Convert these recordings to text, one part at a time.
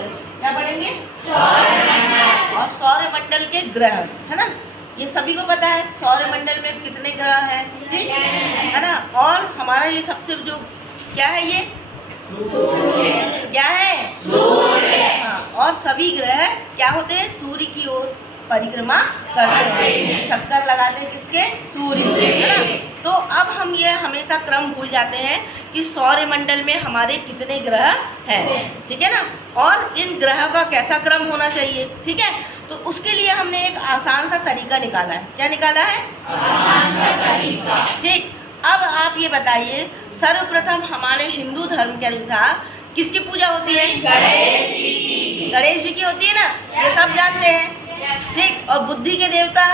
सौरमंडल। क्या पढ़ेंगे? सौरमंडल। और सौरमंडल के ग्रह, है ना, ये सभी को पता है सौरमंडल में कितने ग्रह हैं, ठीक है ना। और हमारा ये सबसे जो क्या है, ये क्या है? सूर्य। हाँ, और सभी ग्रह क्या होते हैं? सूर्य की ओर परिक्रमा करते हैं, चक्कर लगाते हैं किसके? सूर्य के, है ना। तो अब हम ये हमेशा क्रम भूल जाते हैं कि सौरमंडल में हमारे कितने ग्रह हैं, ठीक है ना, और इन ग्रहों का कैसा क्रम होना चाहिए, ठीक है। तो उसके लिए हमने एक आसान सा तरीका निकाला है। क्या निकाला है? आसान सा तरीका। ठीक, अब आप ये बताइए, सर्वप्रथम हमारे हिंदू धर्म के अनुसार किसकी पूजा होती है? गणेश जी की। गणेश जी की होती है ना, ये सब जानते हैं, ठीक। और बुद्धि के देवता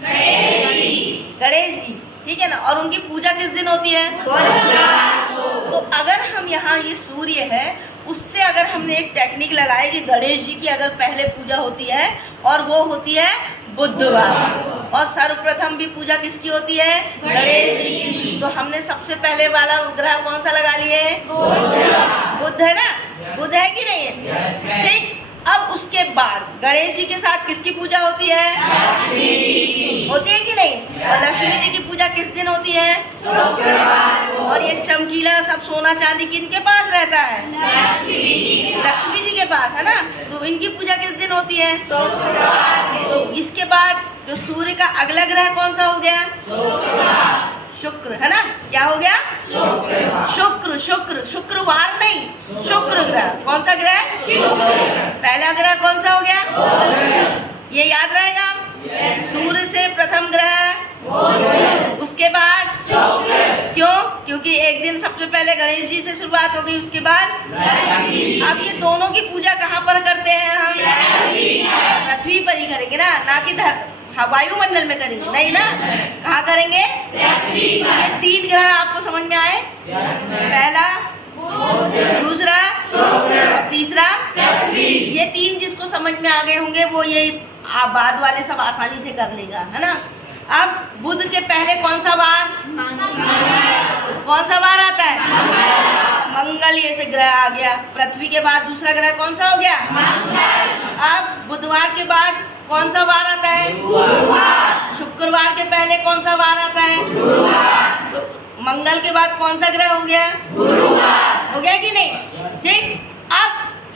गणेश जी, ठीक है ना। और उनकी पूजा किस दिन होती है? तो अगर हम यहाँ ये सूर्य है, उससे अगर हमने एक टेक्निक लगाई कि गणेश जी की अगर पहले पूजा होती है और वो होती है बुधवार, और सर्वप्रथम भी पूजा किसकी होती है? गणेश जी की। तो हमने सबसे पहले वाला ग्रह कौन सा लगा लिए? बुध है ना, बुध है कि नहीं है? ठीक। अब उसके बाद गणेश जी के साथ किसकी पूजा होती है? होती है कि नहीं? और लक्ष्मी जी की पूजा किस दिन होती है? शुक्रवार। और ये चमकीला सब सोना चांदी किनके पास रहता है? लक्ष्मी जी के पास, है ना। तो इनकी पूजा किस दिन होती है? शुक्रवार। तो इसके बाद जो सूर्य का अगला ग्रह कौन सा हो गया? शुक्र, है ना। क्या हो गया? शुक्र। शुक्र, शुक्रवार नहीं, शुक्र ग्रह। कौन सा ग्रह? पहला ग्रह कौन सा हो गया? ये याद रहेगा। सूर्य से प्रथम ग्रह, उसके बाद क्यों? क्योंकि एक दिन सबसे पहले गणेश जी से शुरुआत हो गई, उसके बाद अब ये दोनों की पूजा कहाँ पर करते हैं हम? पृथ्वी पर ही करेंगे ना कि वायुमंडल में करेंगे, नहीं ना। कहाँ करेंगे? ये तीन ग्रह आपको समझ में आए? पहला, दूसरा और तीसरा। ये तीन जिसको समझ में आ गए होंगे वो ये आप बाद वाले सब आसानी से कर लेगा, है ना। अब बुध के पहले कौन सा वार? कौन सा वार आता है? मंगल। ये से ग्रह आ गया। पृथ्वी के बाद दूसरा ग्रह कौन सा हो गया? अब बुधवार के बाद कौन सा वार आता है? गुरुवार। शुक्रवार के पहले कौन सा वार आता है? गुरुवार। तो मंगल के बाद कौन सा ग्रह हो गया? गुरुवार। हो गया कि नहीं? ठीक। अब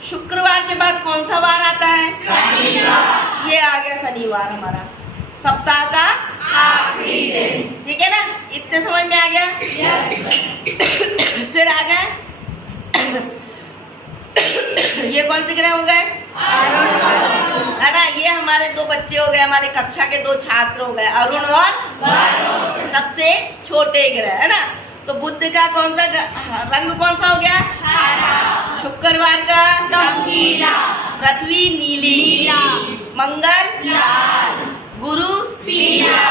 शुक्रवार के बाद कौन सा वार आता है? शनिवार। ये आ गया शनिवार, हमारा सप्ताह का आखिरी दिन, ठीक है ना। इतने समझ में आ गया? फिर आ गए ये कौन से ग्रह हो गए? है ना। ये हमारे दो बच्चे हो गए, हमारे कक्षा के दो छात्र हो गए, अरुण और सबसे छोटे ग्रह, है ना। तो बुध का कौन सा रंग कौन सा हो गया? हरा। शुक्रवार का चमकीला। पृथ्वी नीली। मंगल लाल। गुरु पीला।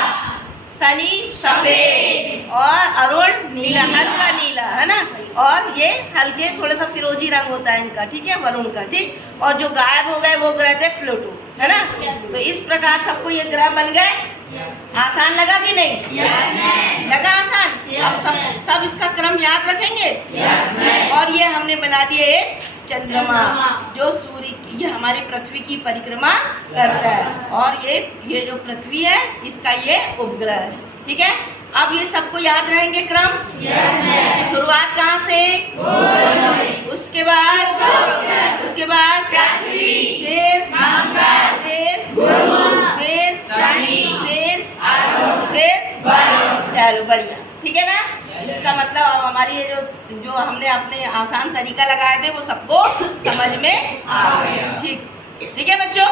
शनि सफेद और अरुण नीला, हल्का नीला, है ना। और ये हल्के थोड़ा सा फिरोजी रंग होता है इनका, ठीक है, वरुण का, ठीक। और जो गायब हो गए वो ग्रह थे प्लूटो, है ना। तो इस प्रकार सबको ये ग्रह बन गए। आसान लगा कि नहीं? लगा आसान? अब सब इसका क्रम याद रखेंगे। और ये हमने बना दिए एक चंद्रमा जो सूर्य की, ये हमारी पृथ्वी की परिक्रमा करता है, और ये जो पृथ्वी है इसका ये उपग्रह है, ठीक है। अब ये सबको याद रहेंगे क्रम। शुरुआत कहाँ से? उसके बाद पृथ्वी, फिर मंगल, फिर गुरु, फिर शनि, फिर अरुण, फिर वरुण। चलो बढ़िया, ठीक है ना। इसका मतलब अब हमारी ये जो हमने अपने आसान तरीका लगाए थे वो सबको समझ में आ गया। ठीक है बच्चों?